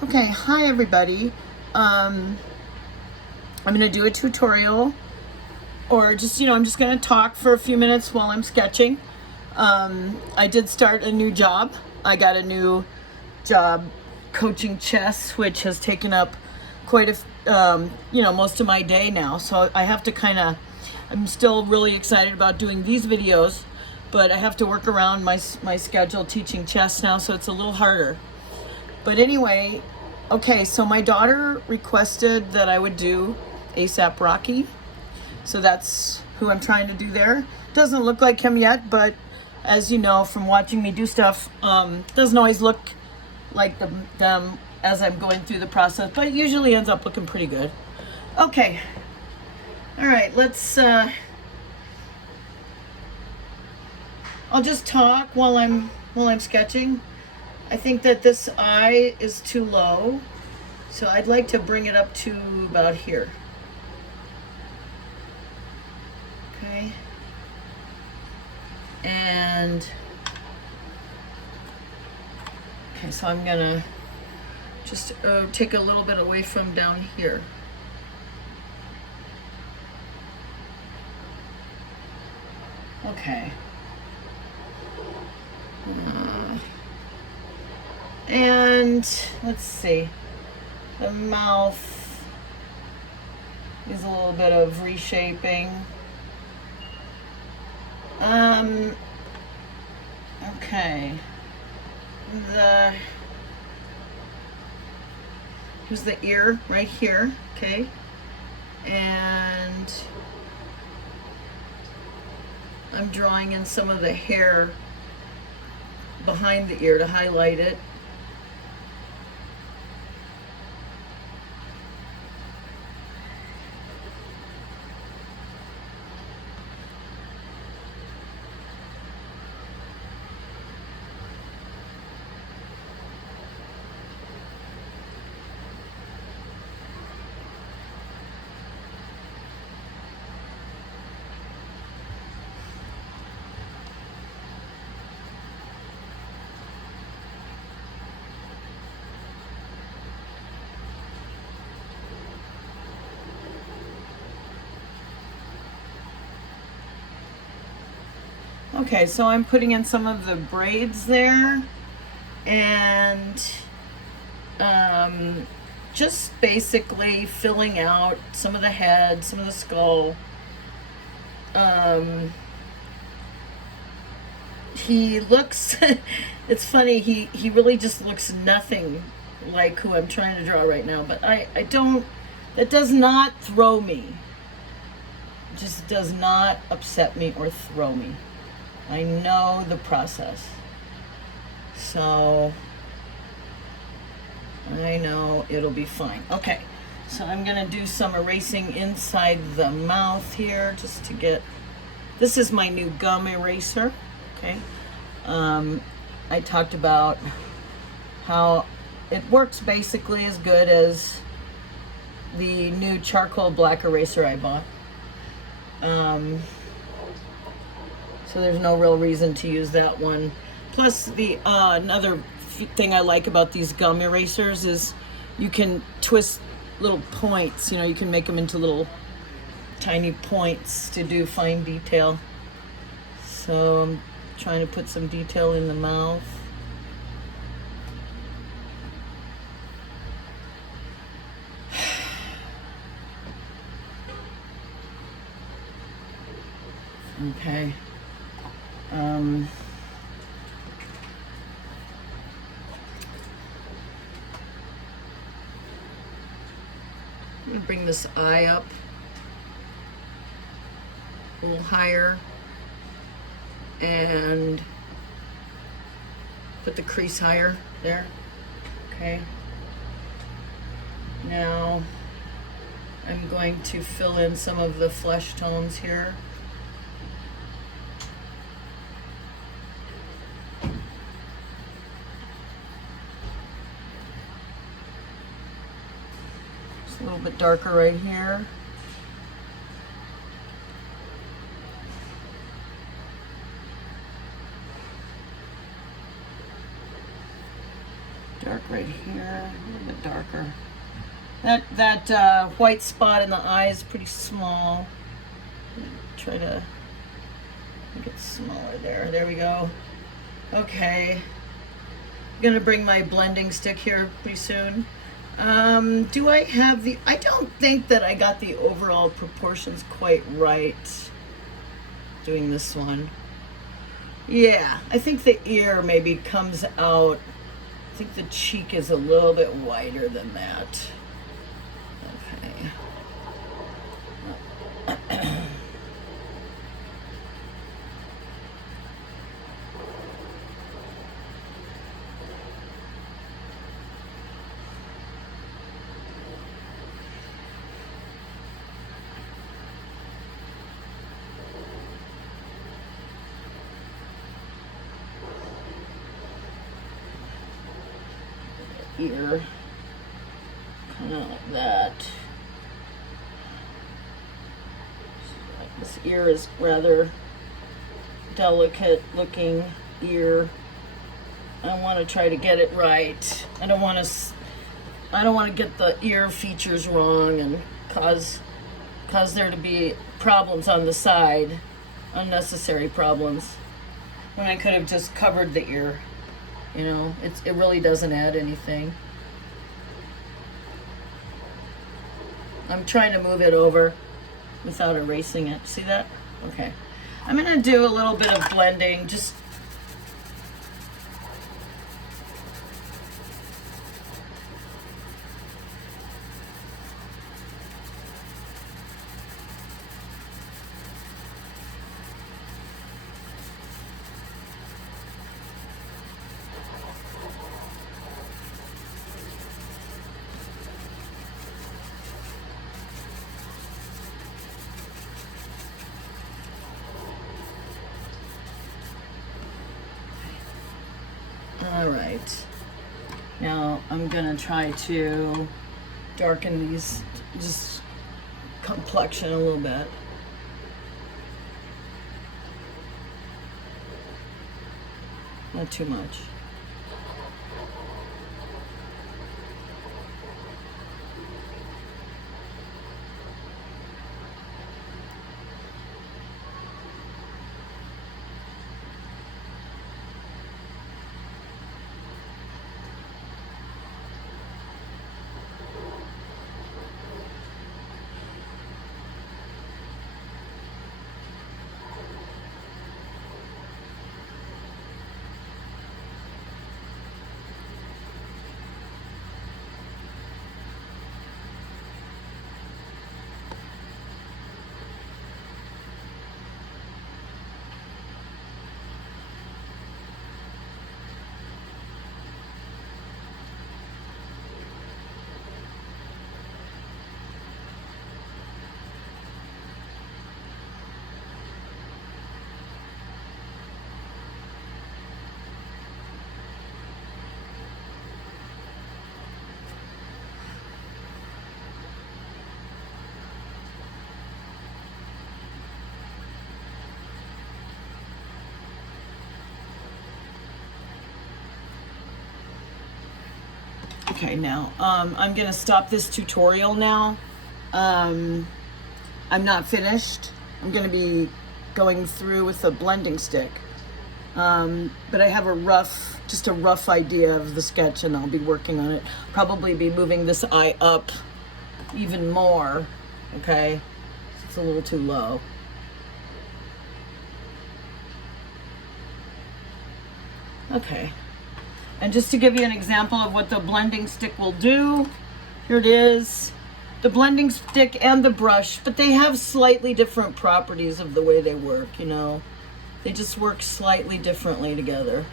Okay, hi everybody. I'm going to do a tutorial, or just, I'm just going to talk for a few minutes while I'm sketching. I did start a new job. I got a new job coaching chess, which has taken up quite most of my day now. So I have to I'm still really excited about doing these videos, but I have to work around my schedule teaching chess now, so it's a little harder. But anyway, okay, so my daughter requested that I would do ASAP Rocky. So that's who I'm trying to do there. Doesn't look like him yet, but as you know from watching me do stuff, doesn't always look like them as I'm going through the process, but it usually ends up looking pretty good. Okay. All right, I'll just talk while I'm sketching. I think that this eye is too low, so I'd like to bring it up to about here. Okay. And okay, so I'm gonna just take a little bit away from down here. Okay. And let's see, the mouth is a little bit of reshaping. Okay. Here's the ear right here, okay? And I'm drawing in some of the hair behind the ear to highlight it. Okay, so I'm putting in some of the braids there, and just basically filling out some of the head, some of the skull. He looks, it's funny, he really just looks nothing like who I'm trying to draw right now, but I don't, that does not throw me. It just does not upset me or throw me. I know the process. So I know it'll be fine. Okay, so I'm gonna do some erasing inside the mouth here just to get, this is my new gum eraser, okay? I talked about how it works basically as good as the new charcoal black eraser I bought. So there's no real reason to use that one. Plus, the another thing I like about these gum erasers is you can twist little points. You can make them into little tiny points to do fine detail. So I'm trying to put some detail in the mouth. Okay. I'm going to bring this eye up a little higher and put the crease higher there. Okay. Now I'm going to fill in some of the flesh tones here. A little bit darker right here. Dark right here, a little bit darker. That white spot in the eye is pretty small. Try to make it smaller there. There we go. Okay. I'm gonna bring my blending stick here pretty soon. Do I have the, I don't think that I got the overall proportions quite right doing this one. Yeah, I think the ear maybe comes out. I think the cheek is a little bit wider than that. Okay. Ear, kind of like that. This ear is rather delicate looking ear. I want to try to get it right. I don't want to get the ear features wrong and cause there to be problems on the side, unnecessary problems, when I could have just covered the ear. You know, it really doesn't add anything. I'm trying to move it over without erasing it. See that? Okay. I'm going to do a little bit of blending, just all right. Now I'm gonna try to darken these, just complexion a little bit. Not too much. Okay, now I'm gonna stop this tutorial now. I'm not finished. I'm gonna be going through with a blending stick. But I have just a rough idea of the sketch, and I'll be working on it. Probably be moving this eye up even more, okay? It's a little too low. Okay. And just to give you an example of what the blending stick will do, here it is. The blending stick and the brush, but they have slightly different properties of the way they work, you know. They just work slightly differently together.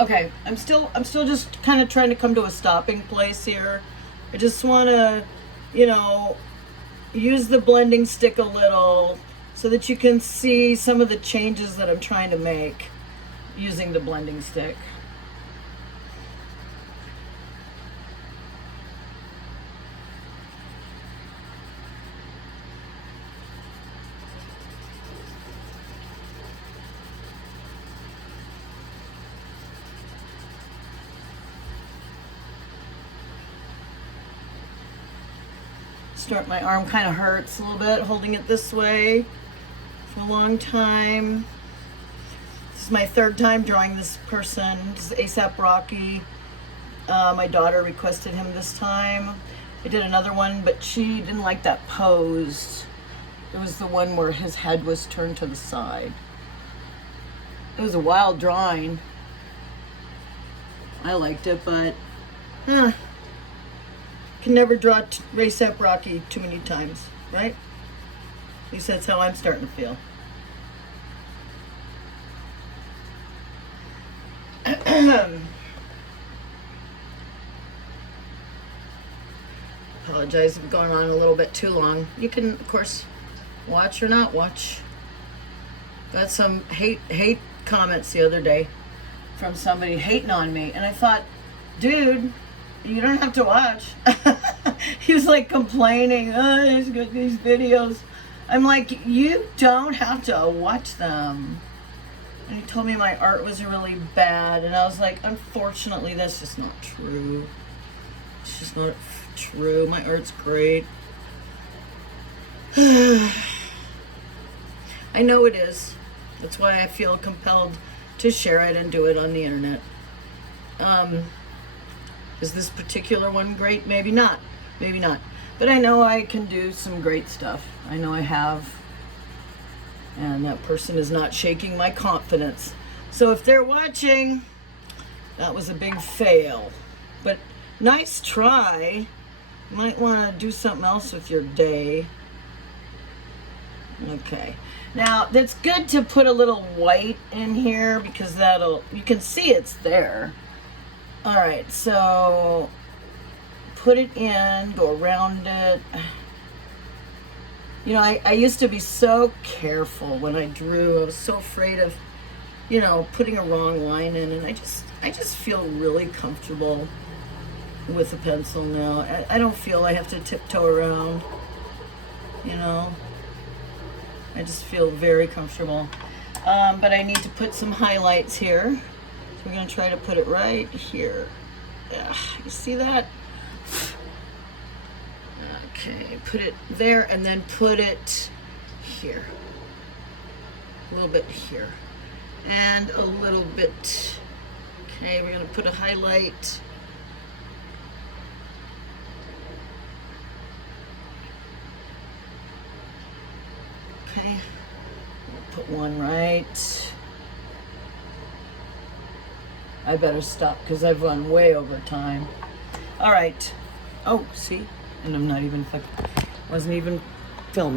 Okay, I'm still just kind of trying to come to a stopping place here. I just want to, you know, use the blending stick a little so that you can see some of the changes that I'm trying to make using the blending stick. My arm kind of hurts a little bit holding it this way for a long time. This is my third time drawing this person. This is ASAP Rocky. My daughter requested him this time. I did another one, but she didn't like that pose. It was the one where his head was turned to the side. It was a wild drawing. I liked it, but can never draw ASAP Rocky too many times, right? At least that's how I'm starting to feel. Apologize if I'm going on a little bit too long. You can, of course, watch or not watch. Got some hate comments the other day from somebody hating on me, and I thought, dude, you don't have to watch. He was like complaining, oh, there's good these videos. I'm like, you don't have to watch them. And he told me my art was really bad, and I was like, unfortunately, that's just not true. It's just not true. My art's great. I know it is. That's why I feel compelled to share it and do it on the internet. Is this particular one great? Maybe not. Maybe not. But I know I can do some great stuff. I know I have. And that person is not shaking my confidence. So if they're watching, that was a big fail. But nice try. You might want to do something else with your day. Okay. Now, that's good to put a little white in here because you can see it's there. All right, so put it in, go around it. You know, I used to be so careful when I drew. I was so afraid of, you know, putting a wrong line in, and I just feel really comfortable with a pencil now. I don't feel I have to tiptoe around, you know. I just feel very comfortable. But I need to put some highlights here. So we're going to try to put it right here. You see that? Okay, put it there and then put it here. A little bit here. And a little bit. Okay, we're going to put a highlight. Okay, put one right. I better stop because I've run way over time. All right. Oh, see? And I'm not even, wasn't even filming.